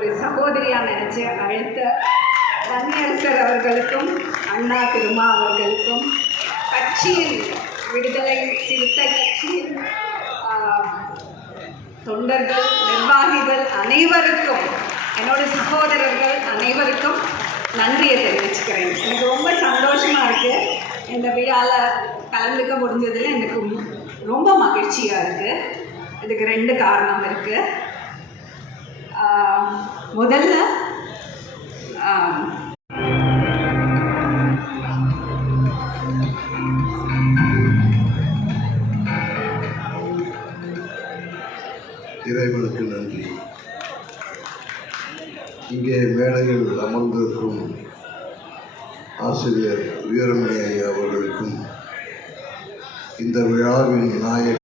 ஒரு சகோதரியாக நினச்சி அழைத்த தன்னியரசர் அவர்களுக்கும் அண்ணா திருமா அவர்களுக்கும் கட்சியில் விடுதலை சிறுத்தை கட்சியின் தொண்டர்கள் நிர்வாகிகள் அனைவருக்கும் என்னோட சகோதரர்கள் அனைவருக்கும் நன்றியை தெரிவிச்சுக்கிறேன். எனக்கு ரொம்ப சந்தோஷமாக இருக்குது. இந்த விழாவில் கலந்துக்க முடிஞ்சதில் எனக்கு ரொம்ப மகிழ்ச்சியாக இருக்குது. இதுக்கு 2 காரணம் இருக்குது. முதல்ல இறைவனுக்கு நன்றி. இங்கே மேடையில் அமர்ந்திருக்கும் ஆசிரியர் வீரமணி ஐயா அவர்களுக்கும் இந்த விழாவின் நாயகர்